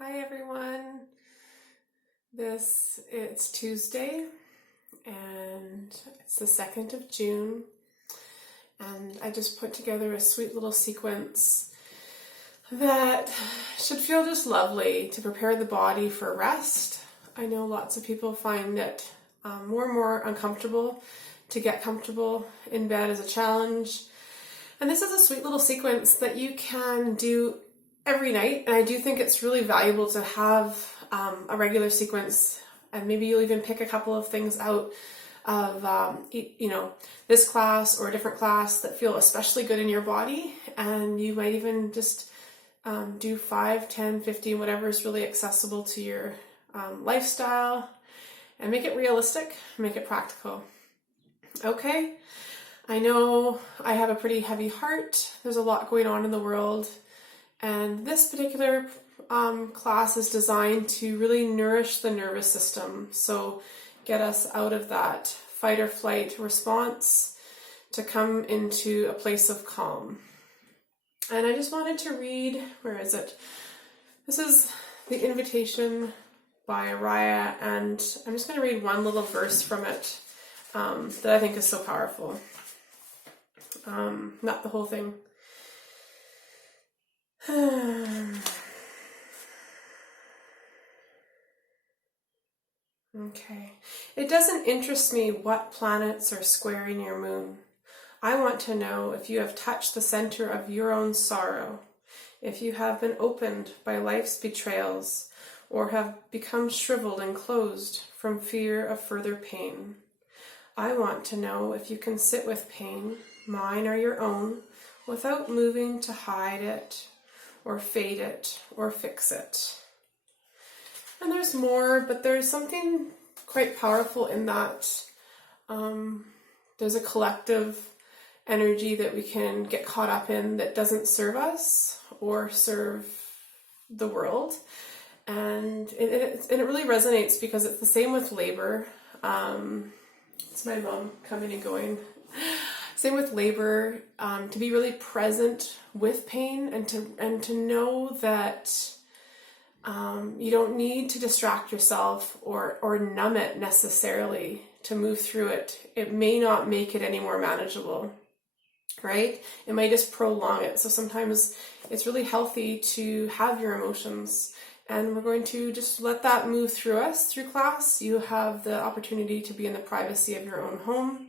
Hi everyone. It's Tuesday and it's the 2nd of June, and I just put together a sweet little sequence that should feel just lovely to prepare the body for rest. I know lots of people find it more and more uncomfortable to get comfortable in bed as a challenge. And this is a sweet little sequence that you can do every night, and I do think it's really valuable to have a regular sequence, and maybe you'll even pick a couple of things out of this class or a different class that feel especially good in your body, and you might even just do 5, 10, 15, whatever is really accessible to your lifestyle, and make it realistic, make it practical. Okay, I know I have a pretty heavy heart. There's a lot going on in the world. And this particular class is designed to really nourish the nervous system. So get us out of that fight or flight response to come into a place of calm. And I just wanted to read, where is it? This is the invitation by Araya, and I'm just going to read one little verse from it that I think is so powerful. Not the whole thing. Okay. It doesn't interest me what planets are squaring your moon. I want to know if you have touched the center of your own sorrow, if you have been opened by life's betrayals, or have become shriveled and closed from fear of further pain. I want to know if you can sit with pain, mine or your own, without moving to hide it, or fade it, or fix it. And there's more, but there's something quite powerful in that. There's a collective energy that we can get caught up in that doesn't serve us or serve the world. And it really resonates because it's the same with labor. It's my mom coming and going. Same with labor, to be really present with pain and to know that you don't need to distract yourself or numb it necessarily to move through it. It may not make it any more manageable, right? It might just prolong it. So sometimes it's really healthy to have your emotions, and we're going to just let that move through us through class. You have the opportunity to be in the privacy of your own home.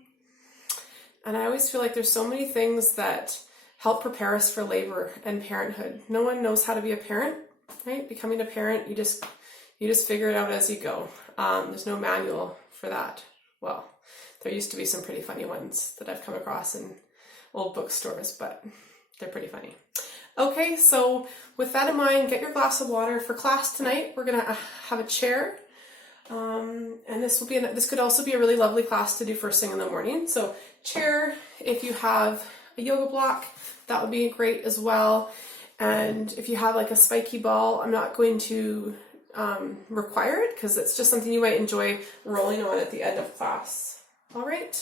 And I always feel like there's so many things that help prepare us for labor and parenthood. No one knows how to be a parent, right? Becoming a parent, you just figure it out as you go. There's no manual for that. Well, there used to be some pretty funny ones that I've come across in old bookstores, but they're pretty funny. Okay, so with that in mind, get your glass of water. For class tonight, we're gonna have a chair. And this could also be a really lovely class to do first thing in the morning. So chair, if you have a yoga block, that would be great as well. And if you have like a spiky ball, I'm not going to require it because it's just something you might enjoy rolling on at the end of class. All right,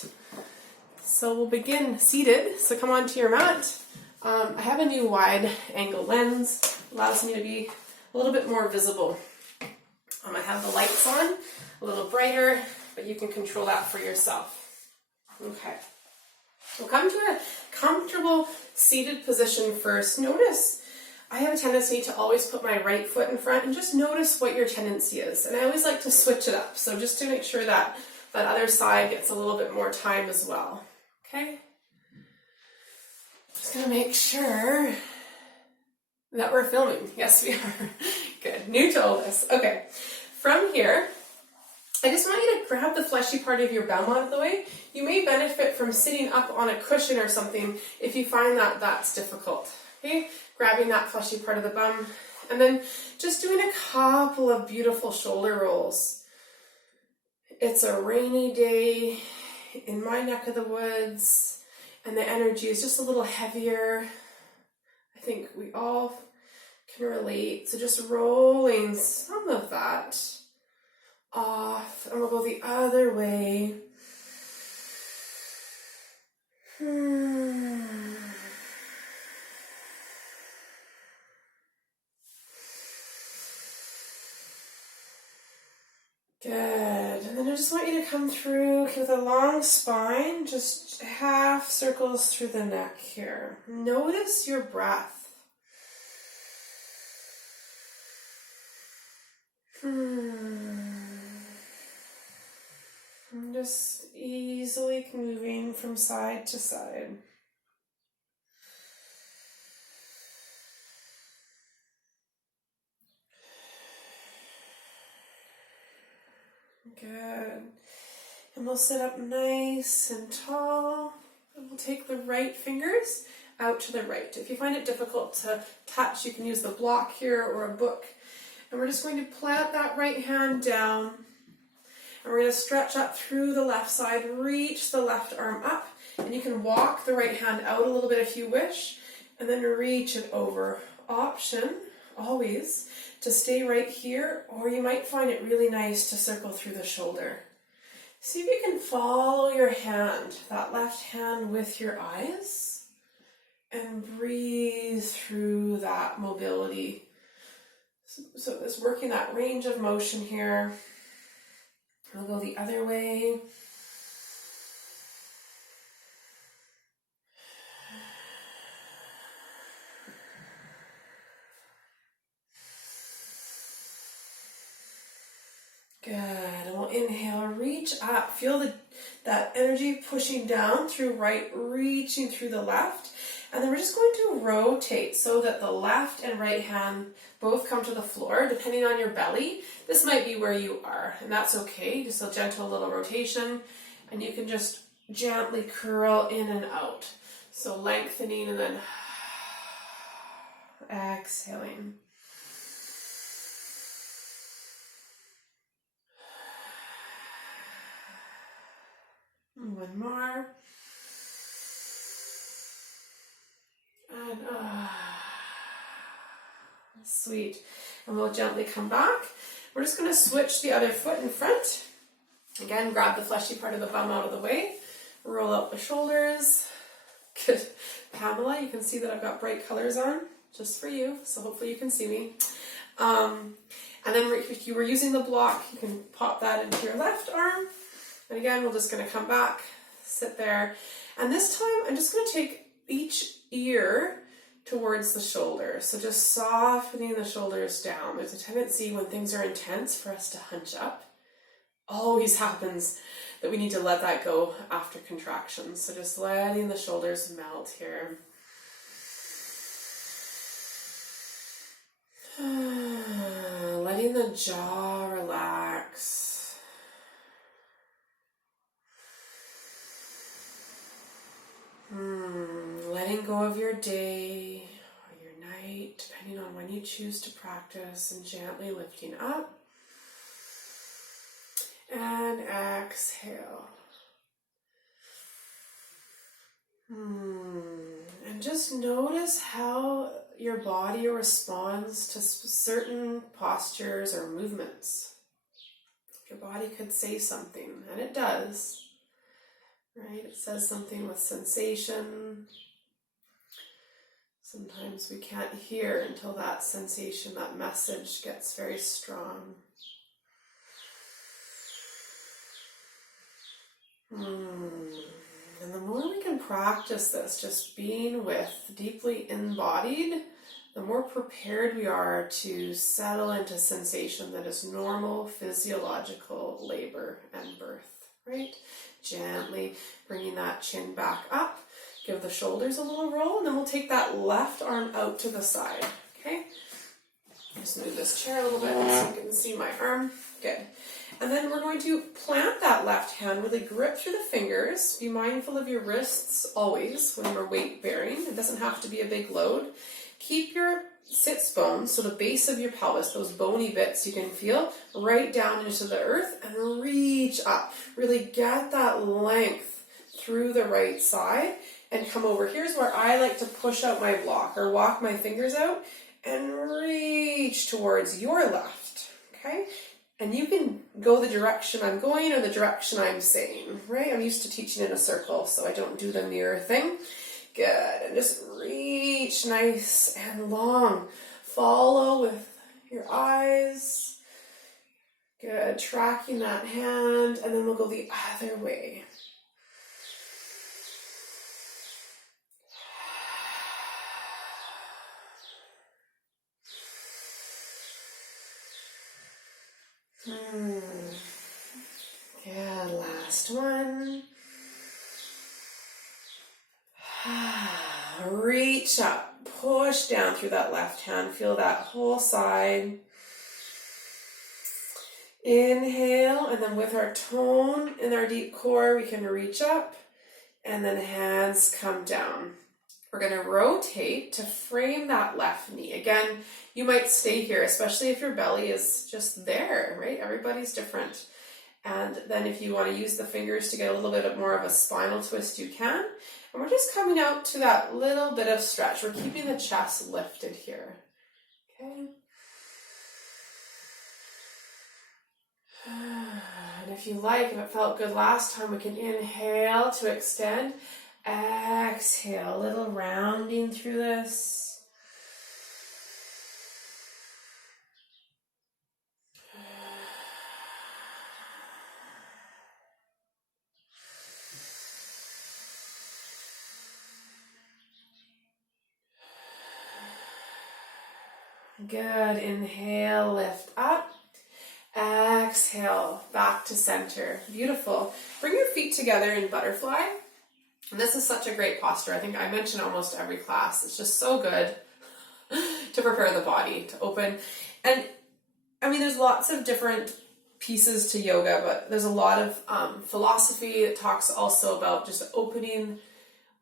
so we'll begin seated. So come onto your mat. I have a new wide angle lens, allows me to be a little bit more visible. I have the lights on, a little brighter, but you can control that for yourself. Okay. We'll come to a comfortable seated position first. Notice, I have a tendency to always put my right foot in front, and just notice what your tendency is. And I always like to switch it up, so just to make sure that that other side gets a little bit more time as well. Okay? Just gonna make sure that we're filming. Yes, we are. Good. New to all this. Okay. From here, I just want you to grab the fleshy part of your bum out of the way. You may benefit from sitting up on a cushion or something if you find that that's difficult. Okay? Grabbing that fleshy part of the bum, and then just doing a couple of beautiful shoulder rolls. It's a rainy day in my neck of the woods, and the energy is just a little heavier. I think we all can relate. So just rolling some of that off, and we'll go the other way. just want you to come through with a long spine, just half circles through the neck here. Notice your breath. I'm just easily moving from side to side. Good. And we'll sit up nice and tall. And we'll take the right fingers out to the right. If you find it difficult to touch, you can use the block here or a book. And we're just going to plant that right hand down. And we're going to stretch up through the left side, reach the left arm up. And you can walk the right hand out a little bit if you wish. And then reach it over. Option, always, to stay right here, or you might find it really nice to circle through the shoulder. See if you can follow your hand, that left hand with your eyes, and breathe through that mobility. So it's working that range of motion here. We'll go the other way. Good, and we'll inhale, reach up, feel that energy pushing down through right, reaching through the left, and then we're just going to rotate so that the left and right hand both come to the floor, depending on your belly. This might be where you are, and that's okay, just a gentle little rotation, and you can just gently curl in and out. So lengthening and then exhaling. One more. And sweet. And we'll gently come back. We're just going to switch the other foot in front. Again, grab the fleshy part of the bum out of the way. Roll out the shoulders. Good. Pamela, you can see that I've got bright colors on just for you. So hopefully you can see me. And then if you were using the block, you can pop that into your left arm. And again, we're just going to come back, sit there. And this time, I'm just going to take each ear towards the shoulder. So just softening the shoulders down. There's a tendency when things are intense for us to hunch up. Always happens that we need to let that go after contractions. So just letting the shoulders melt here. Letting the jaw relax. Letting go of your day or your night, depending on when you choose to practice, and gently lifting up. And exhale. And just notice how your body responds to certain postures or movements. Your body could say something, and it does. Right? It says something with sensation. Sometimes we can't hear until that sensation, that message gets very strong. And the more we can practice this, just being with deeply embodied, the more prepared we are to settle into sensation that is normal physiological labor and birth, right? Gently bringing that chin back up. Give the shoulders a little roll, and then we'll take that left arm out to the side, okay? Just move this chair a little bit so you can see my arm. Good. And then we're going to plant that left hand, really grip through the fingers. Be mindful of your wrists always when we're weight bearing. It doesn't have to be a big load. Keep your sits bones, so the base of your pelvis, those bony bits you can feel, right down into the earth, and reach up. Really get that length through the right side and come over. Here's where I like to push out my block or walk my fingers out and reach towards your left, okay? And you can go the direction I'm going or the direction I'm saying, right? I'm used to teaching in a circle, so I don't do the mirror thing. Good, and just reach nice and long. Follow with your eyes. Good. Tracking that hand, and then we'll go the other way. Good. Last one. Reach up, push down through that left hand, feel that whole side. Inhale, and then with our tone in our deep core, we can reach up, and then hands come down. We're going to rotate to frame that left knee. Again, you might stay here, especially if your belly is just there, right? Everybody's different. And then if you want to use the fingers to get a little bit more of a spinal twist, you can. And we're just coming out to that little bit of stretch. We're keeping the chest lifted here. Okay. And if you like, if it felt good last time, we can inhale to extend. Exhale, a little rounding through this. Good. Inhale, lift up. Exhale, back to center. Beautiful. Bring your feet together in butterfly. And this is such a great posture. I think I mention almost every class. It's just so good to prepare the body to open. And I mean, there's lots of different pieces to yoga, but there's a lot of philosophy that talks also about just opening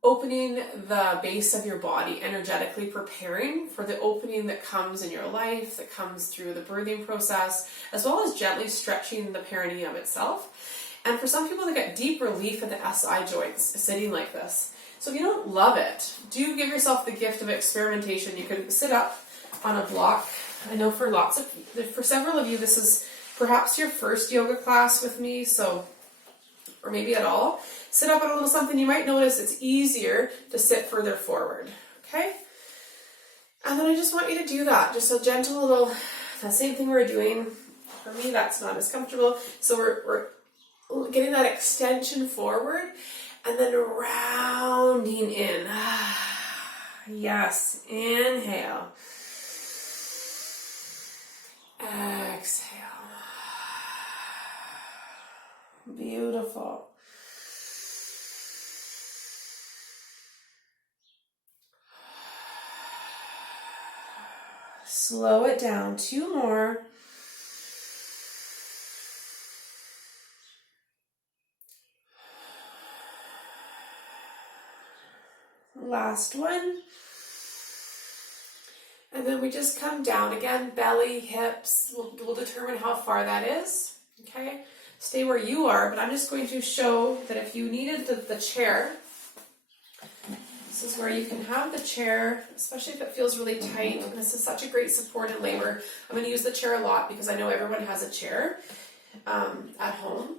the base of your body, energetically preparing for the opening that comes in your life, that comes through the birthing process, as well as gently stretching the perineum itself. And for some people, they get deep relief in the SI joints sitting like this. So if you don't love it, do give yourself the gift of experimentation. You can sit up on a block. I know for several of you, this is perhaps your first yoga class with me, or maybe at all. Sit up on a little something. You might notice it's easier to sit further forward, okay? And then I just want you to do that. Just a gentle little, the same thing we're doing. For me, that's not as comfortable. So we're getting that extension forward and then rounding in. Yes, inhale. Exhale. Beautiful. Slow it down. 2 more. Last one. And then we just come down again, belly, hips. We'll determine how far that is. Okay? Stay where you are, but I'm just going to show that if you needed the chair, this is where you can have the chair, especially if it feels really tight. And this is such a great support in labor. I'm going to use the chair a lot because I know everyone has a chair at home.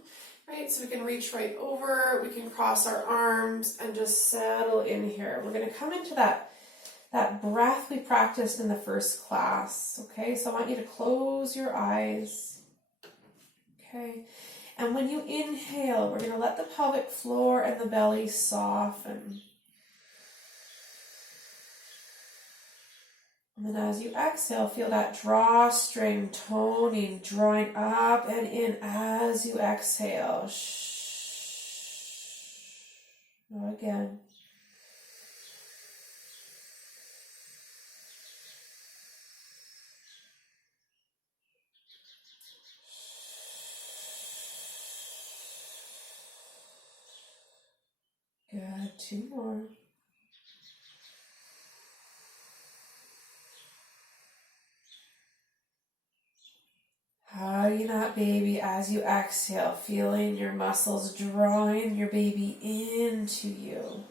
Right, so we can reach right over, we can cross our arms and just settle in here. We're going to come into that breath we practiced in the first class, okay? So I want you to close your eyes, okay? And when you inhale, we're going to let the pelvic floor and the belly soften. And then as you exhale, feel that drawstring toning, drawing up and in as you exhale. Now again. Good, 2 more. Hugging that baby as you exhale, feeling your muscles drawing your baby into you.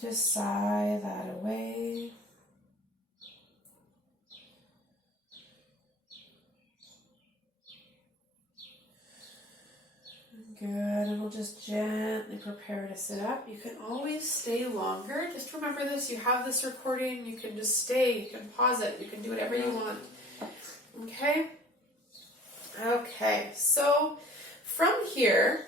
Just sigh that away. Good, and we'll just gently prepare to sit up. You can always stay longer. Just remember this, you have this recording, you can just stay, you can pause it, you can do whatever you want. Okay? Okay, so from here,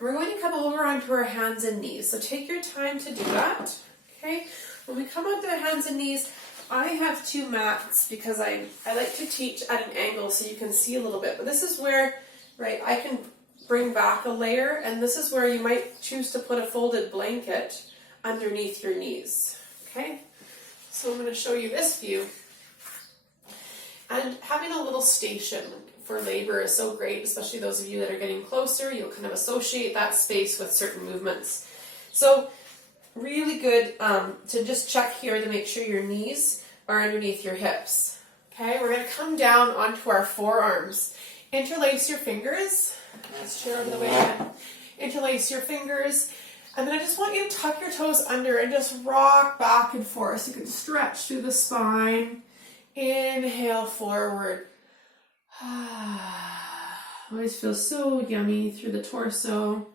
we're going to come over onto our hands and knees. So take your time to do that. Okay? When we come onto the hands and knees, I have 2 mats because I like to teach at an angle so you can see a little bit. But this is where, right, I can bring back a layer, and this is where you might choose to put a folded blanket underneath your knees. Okay? So I'm going to show you this view. And having a little station for labor is so great, especially those of you that are getting closer. You'll kind of associate that space with certain movements. So really good to just check here to make sure your knees are underneath your hips. Okay, we're going to come down onto our forearms. Interlace your fingers. Let's chair out of the way again. Interlace your fingers. And then I just want you to tuck your toes under and just rock back and forth so you can stretch through the spine. Inhale forward. Always feels so yummy through the torso.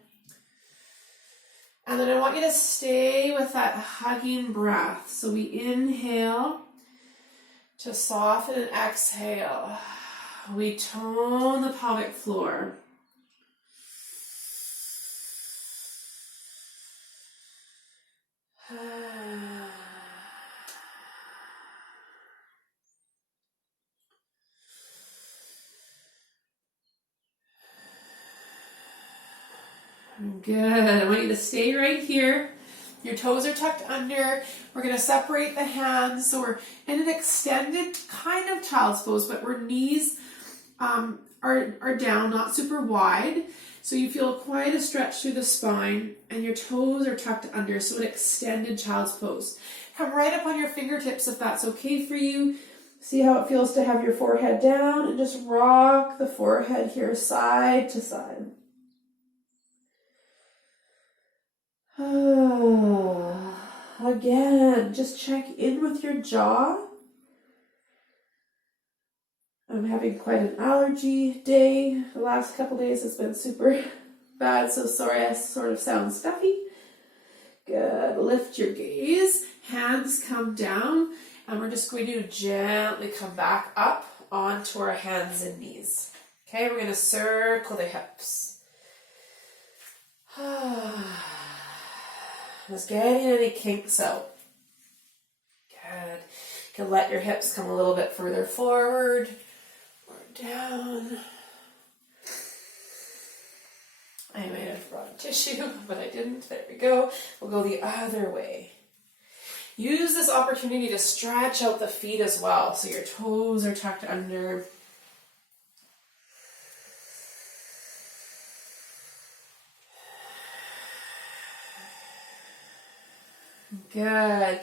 And then I want you to stay with that hugging breath. So we inhale to soften and exhale. We tone the pelvic floor. Good. I want you to stay right here. Your toes are tucked under. We're going to separate the hands. So we're in an extended kind of child's pose, but our knees are down, not super wide. So you feel quite a stretch through the spine, and your toes are tucked under. So an extended child's pose. Come right up on your fingertips if that's okay for you. See how it feels to have your forehead down, and just rock the forehead here side to side. Again, just check in with your jaw. I'm having quite an allergy day. The last couple days has been super bad, so sorry I sort of sound stuffy. Good. Lift your gaze. Hands come down, and we're just going to gently come back up onto our hands and knees. Okay, we're going to circle the hips. Just getting any kinks out. Good. You can let your hips come a little bit further forward or down. I might have brought a tissue, but I didn't. There we go. We'll go the other way. Use this opportunity to stretch out the feet as well, so your toes are tucked under. Good.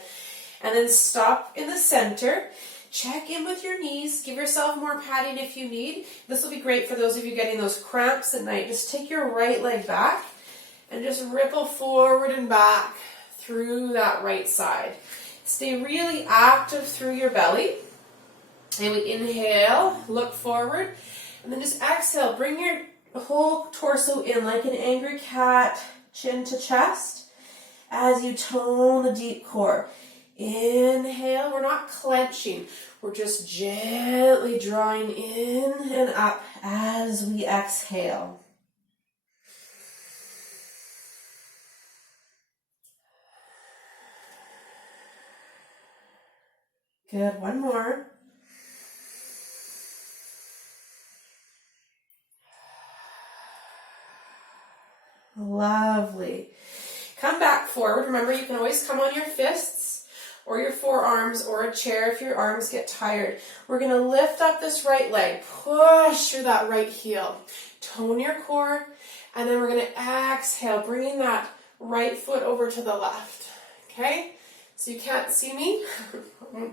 And then stop in the center. Check in with your knees. Give yourself more padding if you need. This will be great for those of you getting those cramps at night. Just take your right leg back and just ripple forward and back through that right side. Stay really active through your belly. And we inhale, look forward, and then just exhale. Bring your whole torso in like an angry cat, chin to chest. As you tone the deep core. Inhale, we're not clenching. We're just gently drawing in and up as we exhale. Good, one more. Lovely. Come back forward. Remember, you can always come on your fists or your forearms or a chair if your arms get tired. We're going to lift up this right leg. Push through that right heel. Tone your core. And then we're going to exhale, bringing that right foot over to the left. Okay? So you can't see me.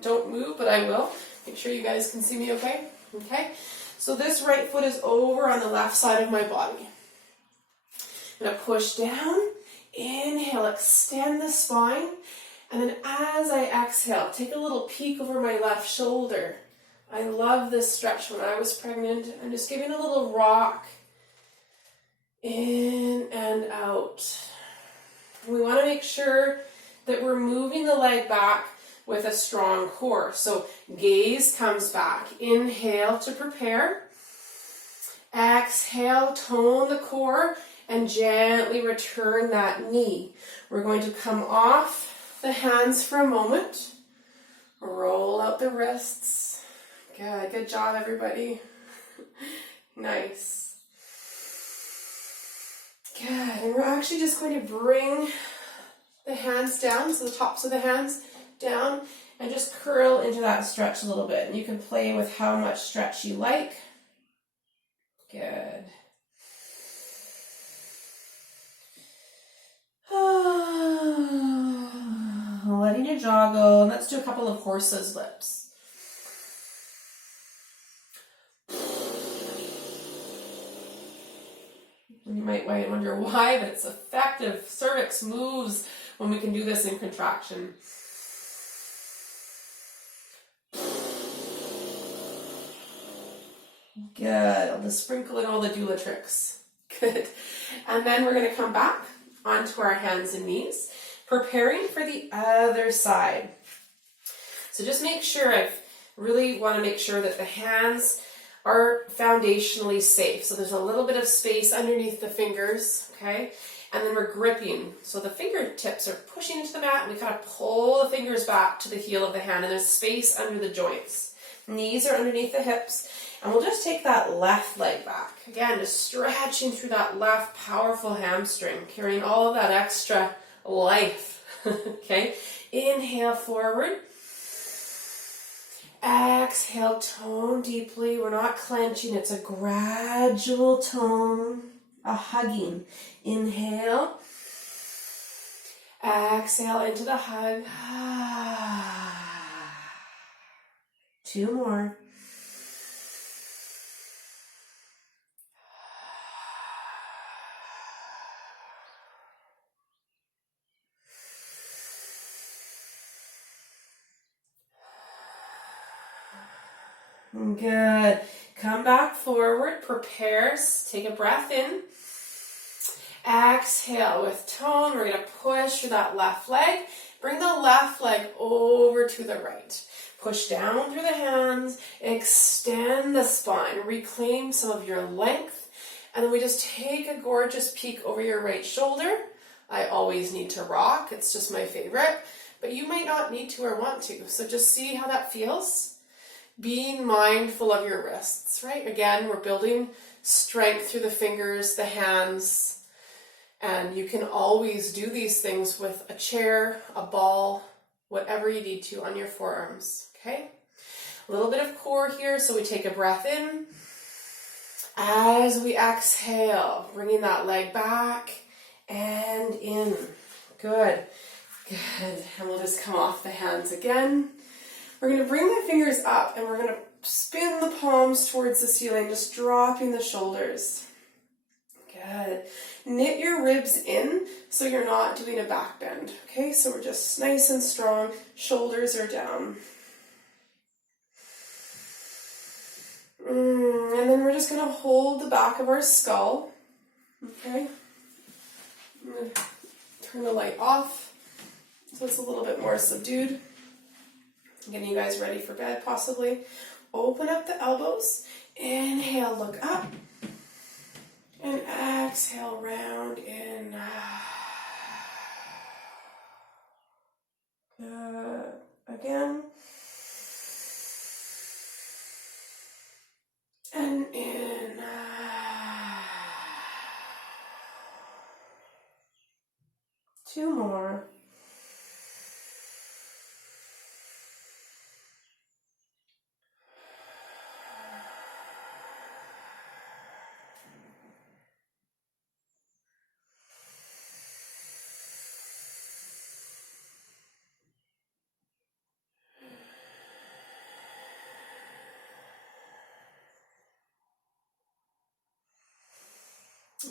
Don't move, but I will. Make sure you guys can see me okay. Okay? So this right foot is over on the left side of my body. I'm going to push down. Inhale, extend the spine, and then as I exhale, take a little peek over my left shoulder. I love this stretch when I was pregnant. I'm just giving a little rock In and out. We want to make sure that we're moving the leg back with a strong core. So gaze comes back. Inhale to prepare. Exhale, tone the core and gently return that knee. We're going to come off the hands for a moment. Roll out the wrists. Good job, everybody. Nice. Good, and we're actually just going to bring the hands down, so the tops of the hands down, and just curl into that stretch a little bit. And you can play with how much stretch you like. Good. Letting your jaw go, and let's do a couple of horse's lips. You might wonder why, but it's effective. Cervix moves when we can do this in contraction. Good. I'll just sprinkle in all the doula tricks. Good. And then we're going to come back onto our hands and knees, preparing for the other side. So just make sure, I really want to make sure that the hands are foundationally safe. So there's a little bit of space underneath the fingers, okay? And then we're gripping. So the fingertips are pushing into the mat, and we kind of pull the fingers back to the heel of the hand, and there's space under the joints. Knees are underneath the hips, and we'll just take that left leg back. Again, just stretching through that left powerful hamstring, carrying all of that extra life, okay? Inhale forward. Exhale, tone deeply. We're not clenching. It's a gradual tone, a hugging. Inhale. Exhale into the hug. 2 more. Good. Come back forward. Prepare. Take a breath in. Exhale with tone. We're going to push through that left leg. Bring the left leg over to the right. Push down through the hands. Extend the spine. Reclaim some of your length. And then we just take a gorgeous peek over your right shoulder. I always need to rock. It's just my favorite. But you might not need to or want to. So just see how that feels. Being mindful of your wrists, right? Again, we're building strength through the fingers, the hands, and you can always do these things with a chair, a ball, whatever you need to on your forearms, okay? A little bit of core here, so we take a breath in. As we exhale, bringing that leg back and in. Good, good. And we'll just come off the hands again. We're going to bring the fingers up and we're going to spin the palms towards the ceiling, just dropping the shoulders. Good. Knit your ribs in so you're not doing a back bend. Okay, so we're just nice and strong. Shoulders are down. And then we're just going to hold the back of our skull. Okay. I'm going to turn the light off so it's a little bit more subdued. Getting you guys ready for bed, possibly. Open up the elbows. Inhale, look up. And exhale, round in. Good. Again. And in. 2 more.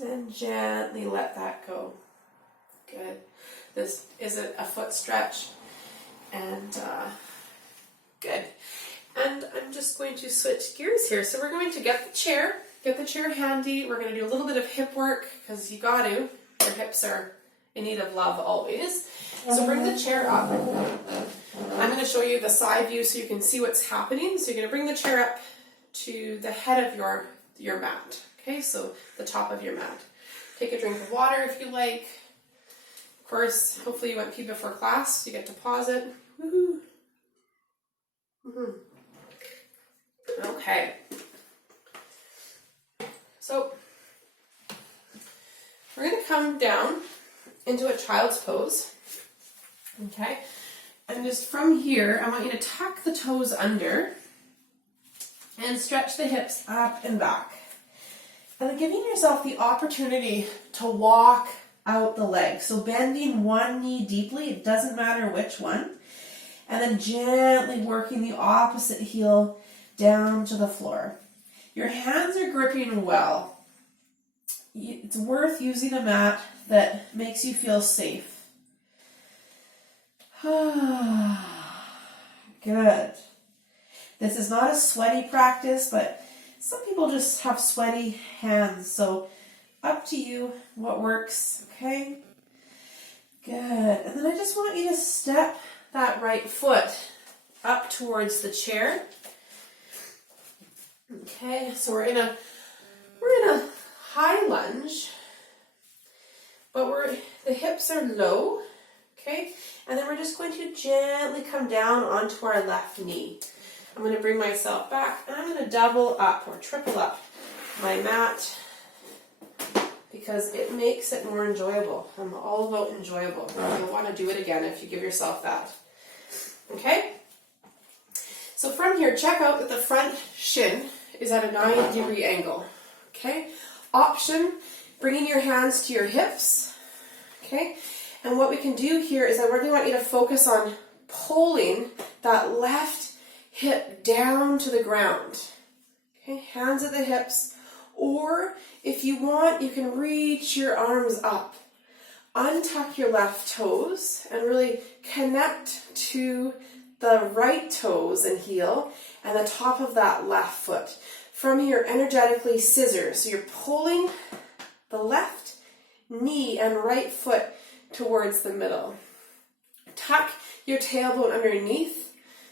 And gently let that go. Good. This isn't a foot stretch. And good. And I'm just going to switch gears here. So we're going to get the chair get the chair handy. We're going to do a little bit of hip work because you got to. Your hips are in need of love always. So bring the chair up. I'm going to show you the side view so you can see what's happening. So you're going to bring the chair up to the head of your mat. Okay, so the top of your mat. Take a drink of water if you like. Of course, hopefully you went pee before class. So you get to pause it. Woohoo! Okay. So we're going to come down into a child's pose. Okay. And just from here, I want you to tuck the toes under and stretch the hips up and back. And then giving yourself the opportunity to walk out the leg. So bending one knee deeply, it doesn't matter which one. And then gently working the opposite heel down to the floor. Your hands are gripping well. It's worth using a mat that makes you feel safe. Good. This is not a sweaty practice, but some people just have sweaty hands, so up to you what works, okay? Good. And then I just want you to step that right foot up towards the chair. Okay, so we're in a high lunge, but the hips are low, okay? And then we're just going to gently come down onto our left knee. I'm going to bring myself back, and I'm going to double up or triple up my mat because it makes it more enjoyable. I'm all about enjoyable. You'll want to do it again if you give yourself that. Okay? So from here, check out that the front shin is at a 90-degree angle. Okay? Option, bringing your hands to your hips. Okay? And what we can do here is I really want you to focus on pulling that left hip down to the ground. Okay, hands at the hips. Or if you want, you can reach your arms up. Untuck your left toes and really connect to the right toes and heel and the top of that left foot. From here, energetically scissor. So you're pulling the left knee and right foot towards the middle. Tuck your tailbone underneath.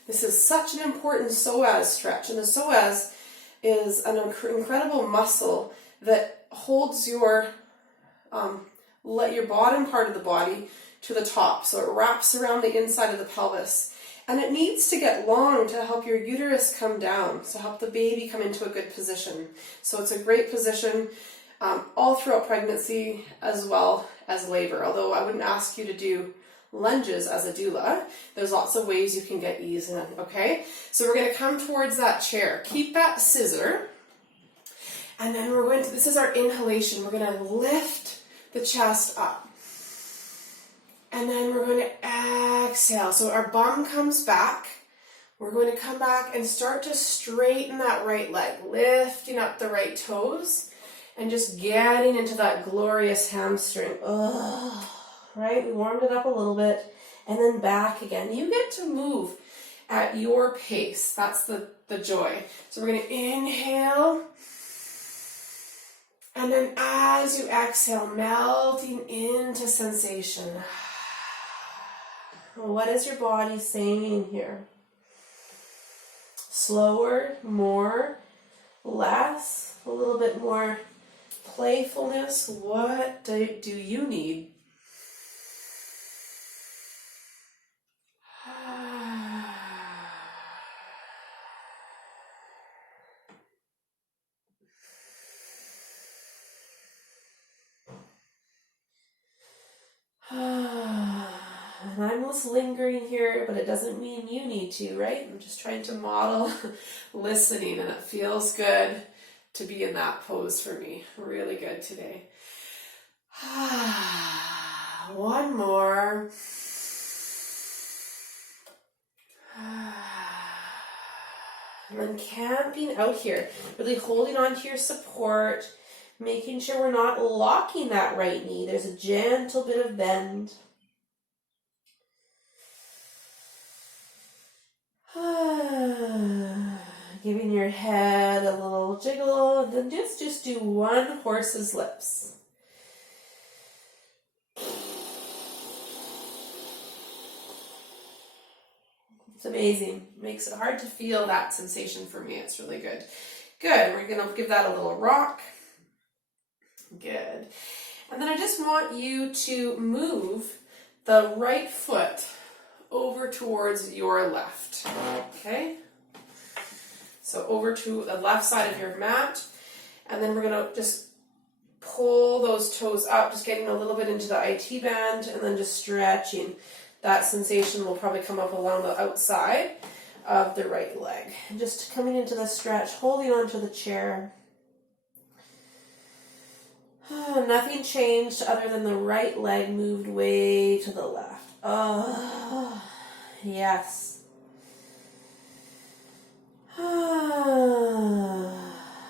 This is such an important psoas stretch, and the psoas is an incredible muscle that holds your bottom part of the body to the top. So it wraps around the inside of the pelvis, and it needs to get long to help your uterus come down, so help the baby come into a good position. So it's a great position all throughout pregnancy as well as labor, although I wouldn't ask you to do lunges as a doula. There's lots of ways you can get ease in, okay? So we're going to come towards that chair. Keep that scissor. And then this is our inhalation. We're going to lift the chest up. And then we're going to exhale. So our bum comes back. We're going to come back and start to straighten that right leg, lifting up the right toes and just getting into that glorious hamstring. Ugh. Right, we warmed it up a little bit, and then back again. You get to move at your pace. That's the joy. So we're going to inhale, and then as you exhale, melting into sensation. What is your body saying here? Slower, more, less, a little bit more playfulness. What do you need? And I'm just lingering here, but it doesn't mean you need to, right? I'm just trying to model listening, and it feels good to be in that pose for me. Really good today. One more. And then camping out here, really holding on to your support, making sure we're not locking that right knee. There's a gentle bit of bend. Giving your head a little jiggle, and then just do one horse's lips. It's amazing. Makes it hard to feel that sensation for me. It's really good. Good. We're going to give that a little rock. Good. And then I just want you to move the right foot over towards your left. Okay? So over to the left side of your mat. And then we're going to just pull those toes up, just getting a little bit into the IT band, and then just stretching. That sensation will probably come up along the outside of the right leg. And just coming into the stretch, holding onto the chair. Nothing changed other than the right leg moved way to the left. Oh, yes.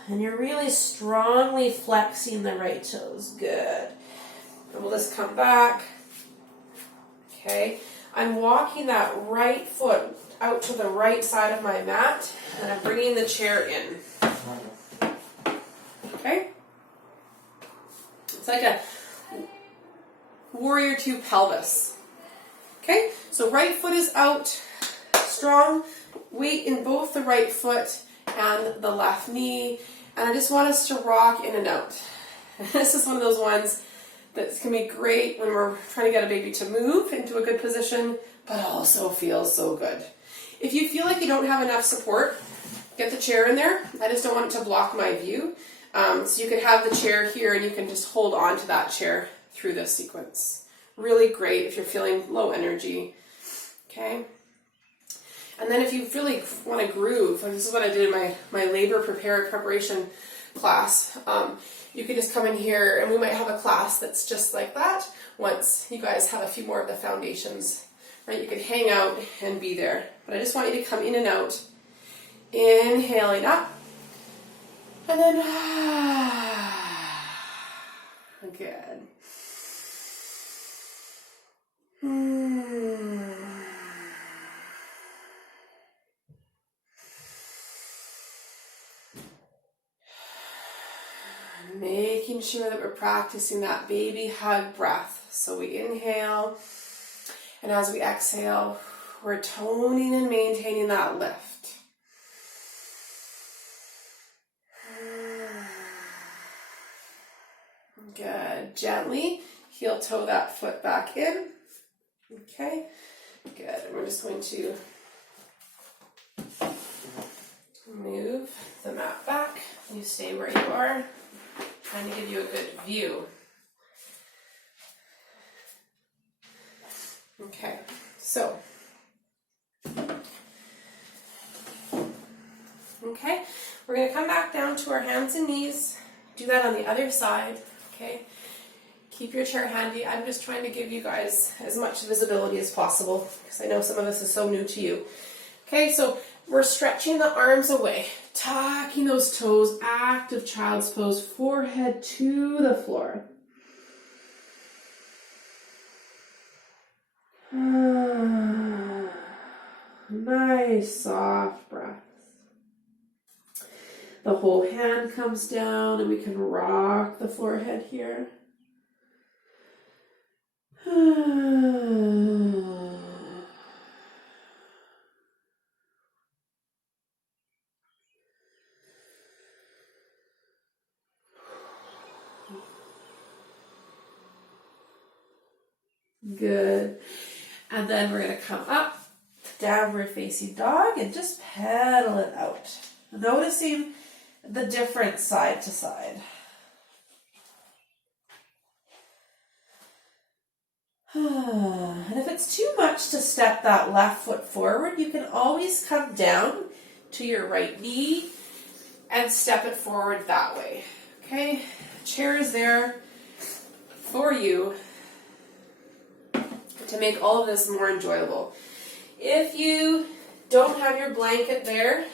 And you're really strongly flexing the right toes. Good. And we'll just come back. Okay. I'm walking that right foot out to the right side of my mat, and I'm bringing the chair in. Okay? It's like a warrior two pelvis. Okay? So right foot is out, strong weight in both the right foot and the left knee. And I just want us to rock in and out. This is one of those ones that can be great when we're trying to get a baby to move into a good position, but also feels so good. If you feel like you don't have enough support, get the chair in there. I just don't want it to block my view. So you can have the chair here and you can just hold on to that chair through this sequence. Really great if you're feeling low energy. Okay? And then if you really want to groove, like this is what I did in my labor preparation class, you could just come in here and we might have a class that's just like that once you guys have a few more of the foundations, right? You could hang out and be there. But I just want you to come in and out, inhaling up, and then good. Making sure that we're practicing that baby hug breath. So we inhale, and as we exhale, we're toning and maintaining that lift. Good. Gently heel toe that foot back in. Okay. Good. And we're just going to move the mat back. You stay where you are. Trying to give you a good view. Okay, so, okay, we're going to come back down to our hands and knees. Do that on the other side, okay? Keep your chair handy. I'm just trying to give you guys as much visibility as possible because I know some of this is so new to you. Okay, so we're stretching the arms away, tucking those toes, active child's pose, forehead to the floor. Nice soft breaths. The whole hand comes down and we can rock the forehead here. Good. And then we're going to come up, downward facing dog, and just pedal it out. Noticing the difference side to side. And if it's too much to step that left foot forward, you can always come down to your right knee and step it forward that way. Okay? Chair is there for you to make all of this more enjoyable. If you don't have your blanket there,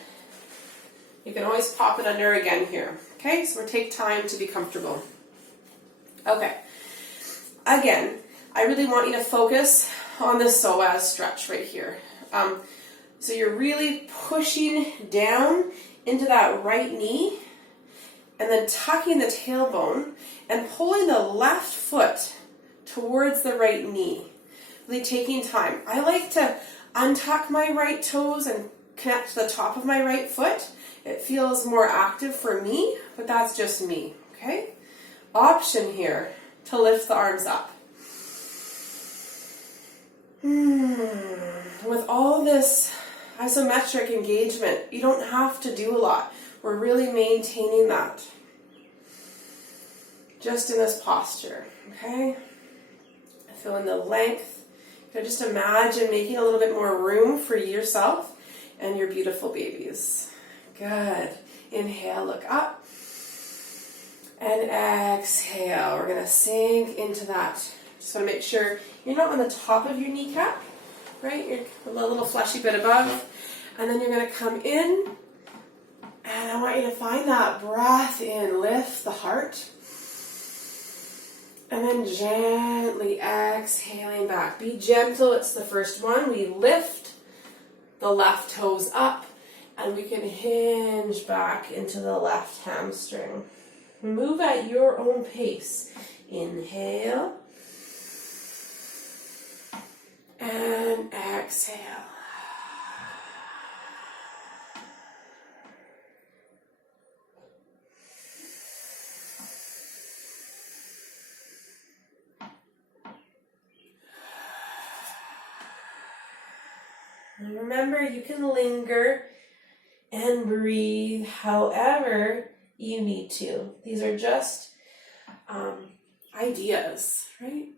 you can always pop it under again here. Okay, so we'll take time to be comfortable. Okay, again, I really want you to focus on the psoas stretch right here. So you're really pushing down into that right knee, and then tucking the tailbone and pulling the left foot towards the right knee. Really taking time. I like to untuck my right toes and connect to the top of my right foot. It feels more active for me, but that's just me, okay? Option here to lift the arms up. With all this isometric engagement, you don't have to do a lot. We're really maintaining that just in this posture, okay? Feeling the length. Just imagine making a little bit more room for yourself and your beautiful babies. Good. Inhale, look up. And exhale. We're going to sink into that. Just want to make sure you're not on the top of your kneecap, right? You're a little fleshy bit above. And then you're going to come in. And I want you to find that breath in. Lift the heart. And then gently exhaling back. Be gentle. It's the first one. We lift the left toes up. And we can hinge back into the left hamstring. Move at your own pace. Inhale. And exhale. And remember, you can linger and breathe however you need to. These are just ideas, right?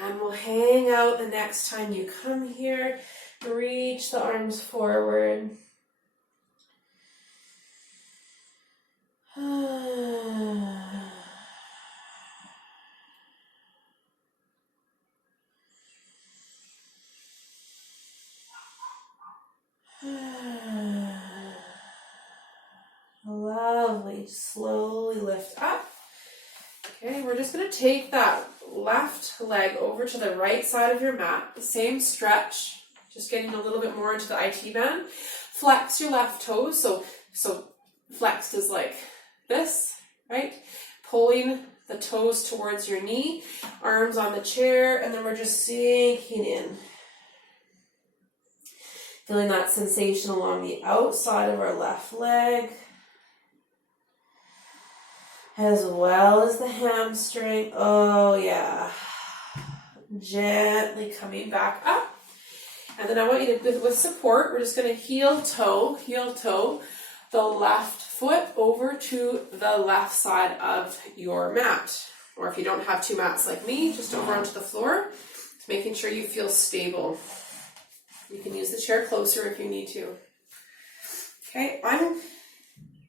And we'll hang out the next time you come here. Reach the arms forward. Lovely. Slowly lift up. Okay, we're just going to take that left leg over to the right side of your mat. The same stretch, just getting a little bit more into the IT band. Flex your left toes. So flexed is like this, right? Pulling the toes towards your knee, arms on the chair, and then we're just sinking in. Feeling that sensation along the outside of our left leg, as well as the hamstring. Oh yeah. Gently coming back up. And then I want you to, with support, we're just going to heel toe, the left foot over to the left side of your mat. Or if you don't have two mats like me, just over onto the floor. Just making sure you feel stable. You can use the chair closer if you need to. Okay, I'm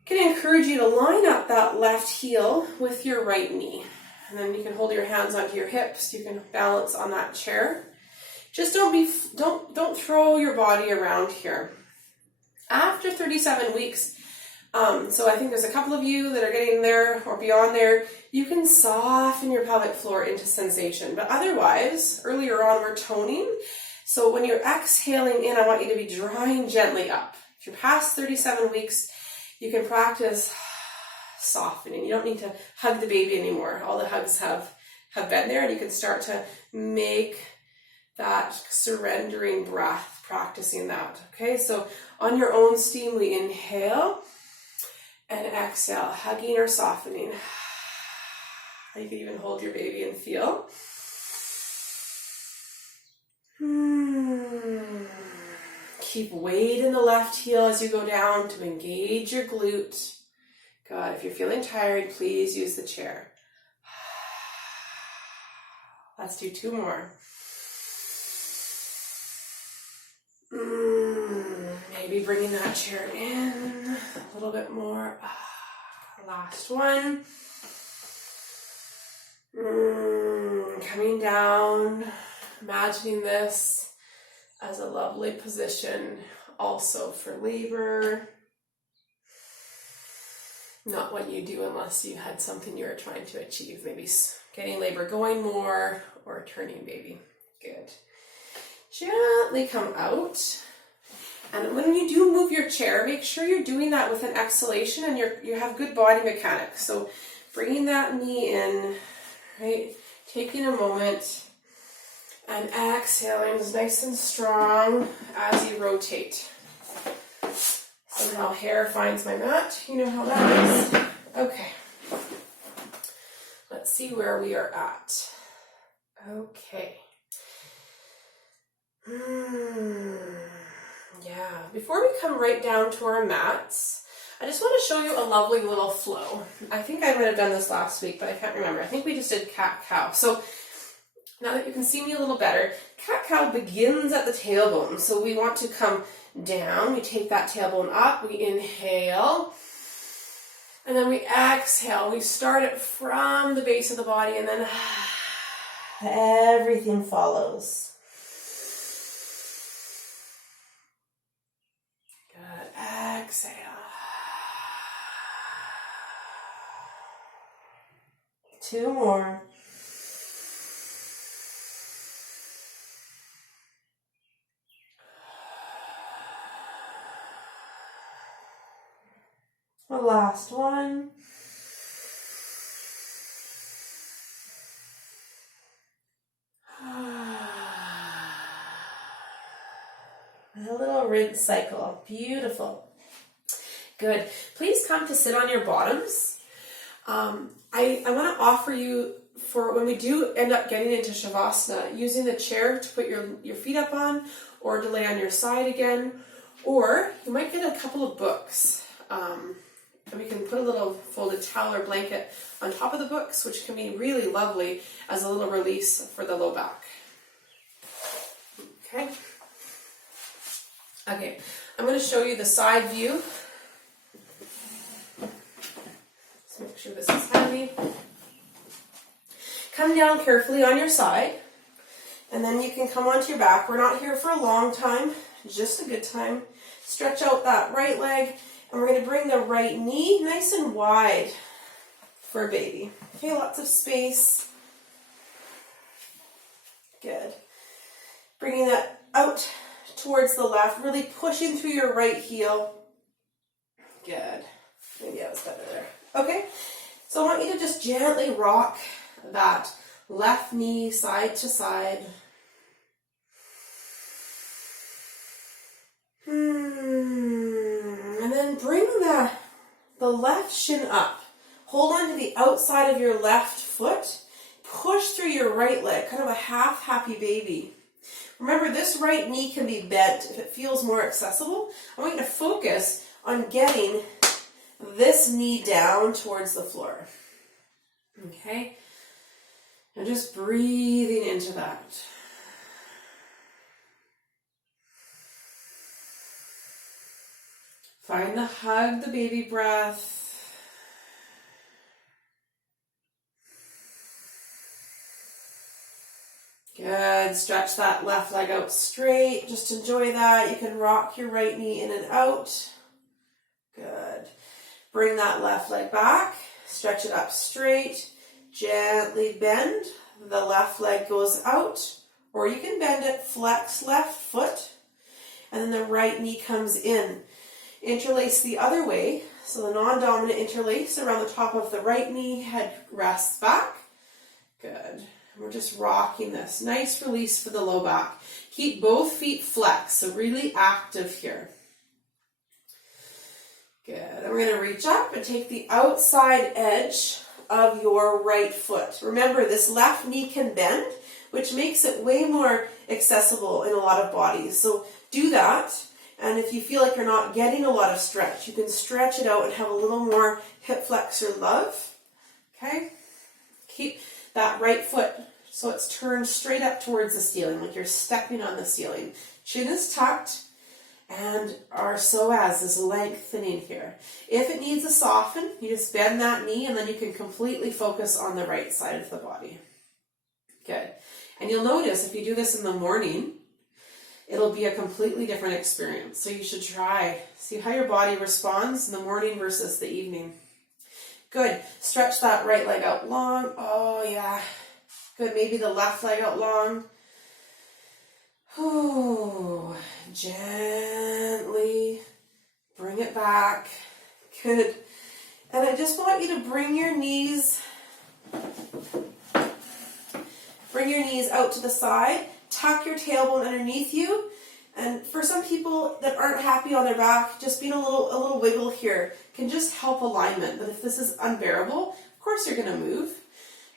going to encourage you to line up that left heel with your right knee. And then you can hold your hands onto your hips. You can balance on that chair. Just don't throw your body around here. After 37 weeks, so I think there's a couple of you that are getting there or beyond there, you can soften your pelvic floor into sensation. But otherwise, earlier on, we're toning. So when you're exhaling in, I want you to be drawing gently up. If you're past 37 weeks, you can practice softening. You don't need to hug the baby anymore. All the hugs have been there, and you can start to make that surrendering breath, practicing that. Okay, so on your own steam, we inhale and exhale, hugging or softening. You can even hold your baby and feel. Keep weight in the left heel as you go down to engage your glute. Good. If you're feeling tired, please use the chair. Let's do two more. Maybe bringing that chair in a little bit more. Last one. Coming down, imagining this as a lovely position also for labor. Not what you do unless you had something you were trying to achieve, maybe getting labor going more or turning baby. Good. Gently come out. And when you do move your chair, make sure you're doing that with an exhalation and you have good body mechanics. So bringing that knee in, right? Taking a moment and exhaling nice and strong as you rotate. Somehow hair finds my mat. You know how that is. Okay. Let's see where we are at. Okay. Yeah, before we come right down to our mats, I just want to show you a lovely little flow. I think I might have done this last week, but I can't remember. I think we just did cat-cow. So now that you can see me a little better, cat-cow begins at the tailbone. So we want to come down. We take that tailbone up. We inhale. And then we exhale. We start it from the base of the body, and then everything follows. Exhale. Two more. The last one. And a little rinse cycle. Beautiful. Good. Please come to sit on your bottoms. I want to offer you, for when we do end up getting into Shavasana, using the chair to put your feet up on, or to lay on your side again, or you might get a couple of books. And we can put a little folded towel or blanket on top of the books, which can be really lovely as a little release for the low back. Okay. Okay, I'm going to show you the side view. Let's make sure this is heavy. Come down carefully on your side, and then you can come onto your back. We're not here for a long time, just a good time. Stretch out that right leg, and we're going to bring the right knee nice and wide for a baby. Okay, lots of space. Good. Bringing that out towards the left, really pushing through your right heel. Good. Maybe that was better there. Okay, so I want you to just gently rock that left knee side to side. And then bring the left shin up. Hold on to the outside of your left foot. Push through your right leg, kind of a half happy baby. Remember, this right knee can be bent if it feels more accessible. I want you to focus on getting this knee down towards the floor. Okay? And just breathing into that. Find the hug the baby breath. Good. Stretch that left leg out straight. Just enjoy that. You can rock your right knee in and out. Good. Bring that left leg back. Stretch it up straight. Gently bend. The left leg goes out. Or you can bend it, flex left foot. And then the right knee comes in. Interlace the other way. So the non-dominant interlace around the top of the right knee. Head rests back. Good. We're just rocking this. Nice release for the low back. Keep both feet flexed, so really active here. Good. And we're going to reach up and take the outside edge of your right foot. Remember, this left knee can bend, which makes it way more accessible in a lot of bodies. So do that. And if you feel like you're not getting a lot of stretch, you can stretch it out and have a little more hip flexor love. Okay? Keep that right foot so it's turned straight up towards the ceiling, like you're stepping on the ceiling. Chin is tucked, and our psoas is lengthening here. If it needs to soften, you just bend that knee, and then you can completely focus on the right side of the body. Good. And you'll notice if you do this in the morning, it'll be a completely different experience. So you should try. See how your body responds in the morning versus the evening. Good. Stretch that right leg out long. Oh, yeah. Good. Maybe the left leg out long. Oh, gently bring it back. Good. And I just want you to bring your knees out to the side. Tuck your tailbone underneath you. And for some people that aren't happy on their back, just being a little wiggle here can just help alignment. But if this is unbearable, of course you're going to move.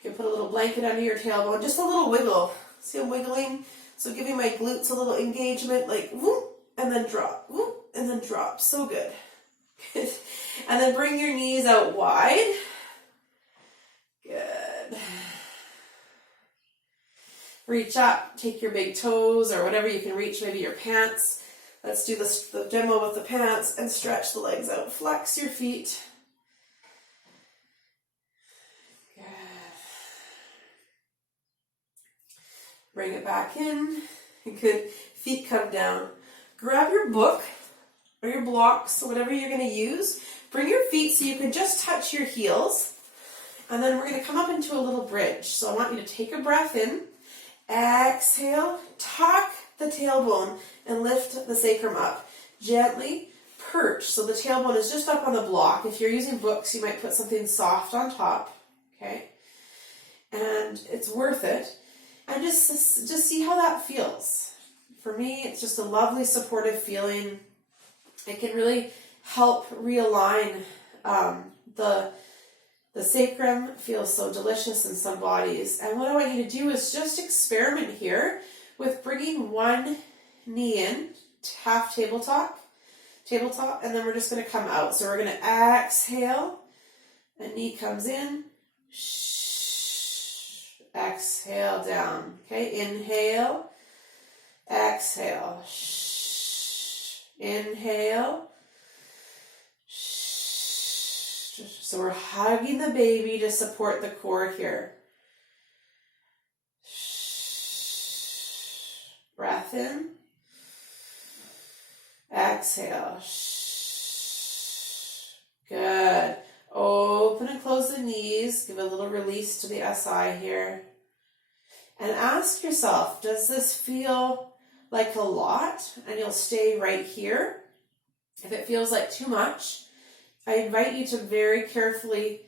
You can put a little blanket under your tailbone, just a little wiggle. See, I'm wiggling. So giving my glutes a little engagement, like whoop, and then drop, whoop, and then drop. So good. Good. And then bring your knees out wide. Good. Reach up, take your big toes or whatever you can reach, maybe your pants. Let's do the demo with the pants and stretch the legs out. Flex your feet. Good. Bring it back in. Good. Feet come down. Grab your book or your blocks, or whatever you're going to use. Bring your feet so you can just touch your heels. And then we're going to come up into a little bridge. So I want you to take a breath in. Exhale. Tuck the tailbone and lift the sacrum up. Gently perch. So the tailbone is just up on the block. If you're using books, you might put something soft on top. Okay? And it's worth it. And just see how that feels. For me, it's just a lovely supportive feeling. It can really help realign the sacrum. Feels so delicious in some bodies. And what I want you to do is just experiment here with bringing one knee in, half tabletop, and then we're just going to come out. So we're going to exhale, a knee comes in, exhale down. Okay, inhale, exhale, inhale. So we're hugging the baby to support the core here. Breath in. Exhale. Good. Open and close the knees. Give a little release to the SI here. And ask yourself, does this feel like a lot? And you'll stay right here. If it feels like too much, I invite you to very carefully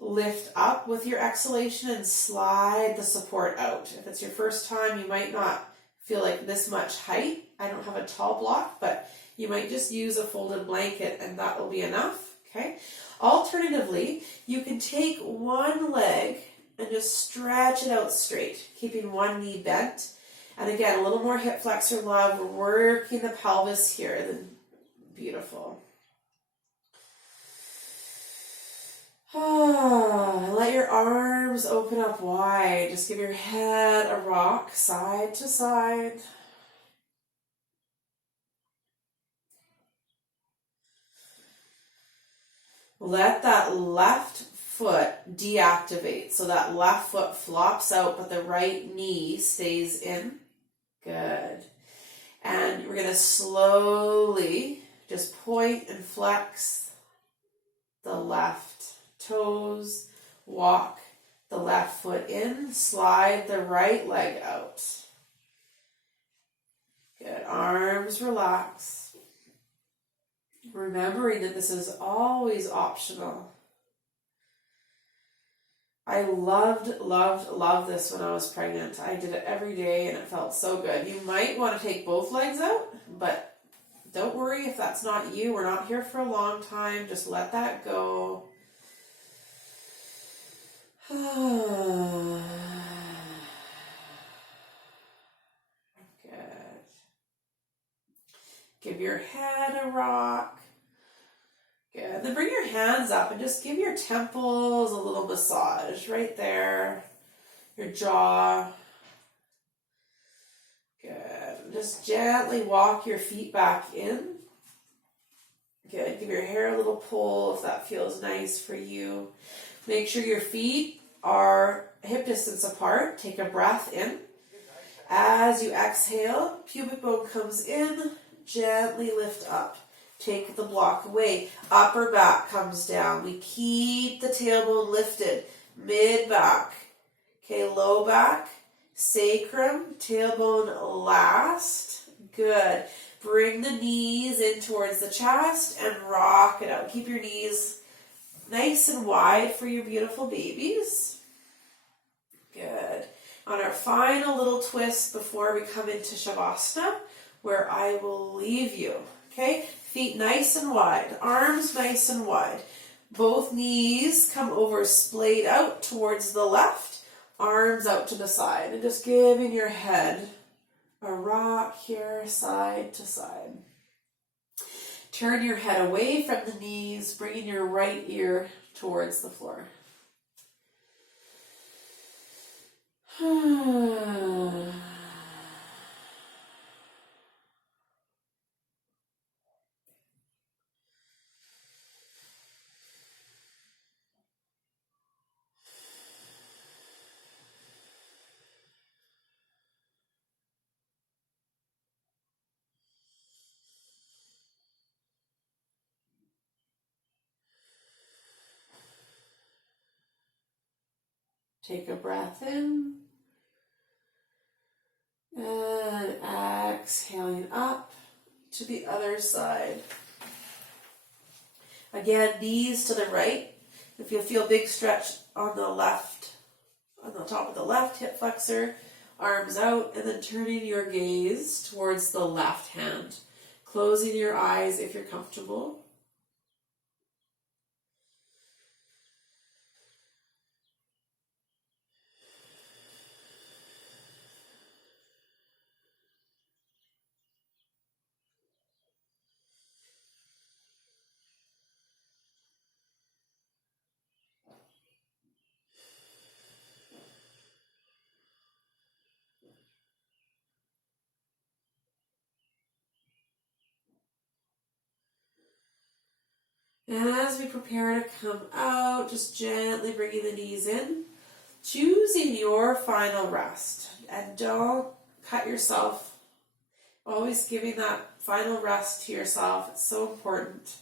lift up with your exhalation and slide the support out. If it's your first time, you might not feel like this much height. I don't have a tall block, but you might just use a folded blanket and that will be enough. Okay. Alternatively, you can take one leg and just stretch it out straight, keeping one knee bent. And again, a little more hip flexor love. We're working the pelvis here. Beautiful. Let your arms open up wide. Just give your head a rock side to side. Let that left foot deactivate. So that left foot flops out, but the right knee stays in. Good. And we're going to slowly just point and flex the left toes, walk the left foot in, slide the right leg out. Good. Arms relax. Remembering that this is always optional. I loved this when I was pregnant. I did it every day and it felt so good. You might want to take both legs out, but don't worry if that's not you. We're not here for a long time. Just let that go. Good. Give your head a rock. Good. Then bring your hands up and just give your temples a little massage right there. Your jaw. Good. Just gently walk your feet back in. Good. Give your hair a little pull if that feels nice for you. Make sure your feet are hip distance apart. Take a breath in. As you exhale, pubic bone comes in. Gently lift up. Take the block away. Upper back comes down. We keep the tailbone lifted. Mid back. Okay, low back Sacrum, tailbone last. Good. Bring the knees in towards the chest and rock it out. Keep your knees nice and wide for your beautiful babies. Good. On our final little twist before we come into Shavasana, where I will leave you. Okay? Feet nice and wide. Arms nice and wide. Both knees come over, splayed out towards the left. Arms out to the side. And just giving your head a rock here, side to side. Turn your head away from the knees, bringing your right ear towards the floor. Take a breath in and exhaling up to the other side. Again, knees to the right. If you feel a big stretch on the left, on the top of the left hip flexor, arms out, and then turning your gaze towards the left hand. Closing your eyes if you're comfortable. And as we prepare to come out, just gently bringing the knees in, choosing your final rest. And don't cut yourself. Always giving that final rest to yourself. It's so important.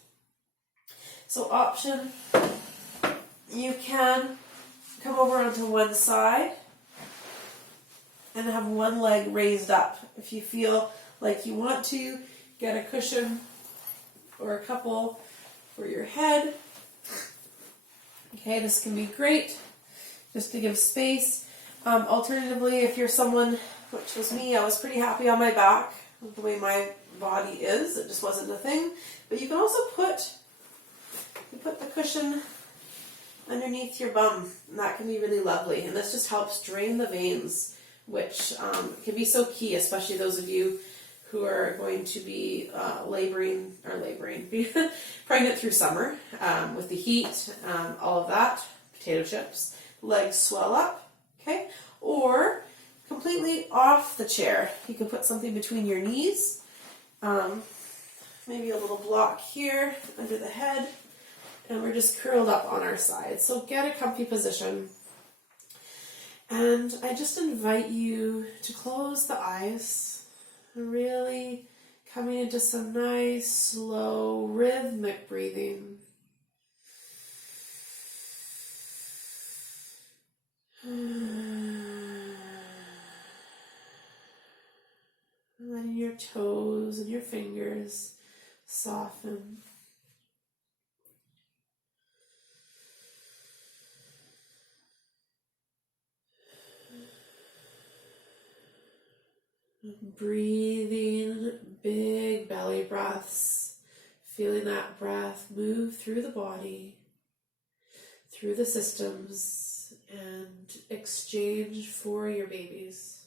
So option, you can come over onto one side and have one leg raised up. If you feel like you want to, get a cushion or a couple for your head. Okay, this can be great just to give space. Alternatively, if you're someone, which was me, I was pretty happy on my back with the way my body is. It just wasn't a thing. But you can also put the cushion underneath your bum, and that can be really lovely. And this just helps drain the veins, which can be so key, especially those of you who are going to be pregnant through summer with the heat, all of that, potato chips, legs swell up, okay? Or completely off the chair. You can put something between your knees, maybe a little block here under the head, and we're just curled up on our side. So get a comfy position. And I just invite you to close the eyes. Really coming into some nice, slow, rhythmic breathing. Letting your toes and your fingers soften. Breathing big belly breaths, feeling that breath move through the body, through the systems, and exchange for your babies.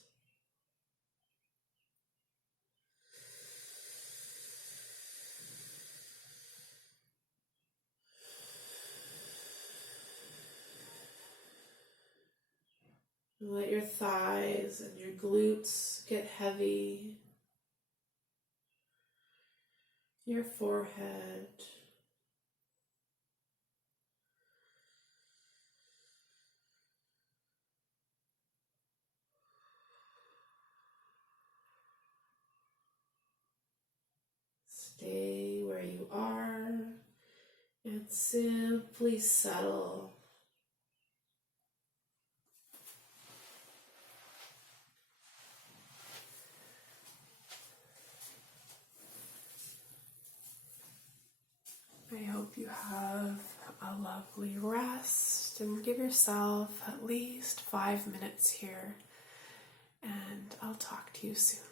Let your thighs and your glutes get heavy. Your forehead. Stay where you are and simply settle. a lovely rest and give yourself at least 5 minutes here. And I'll talk to you soon.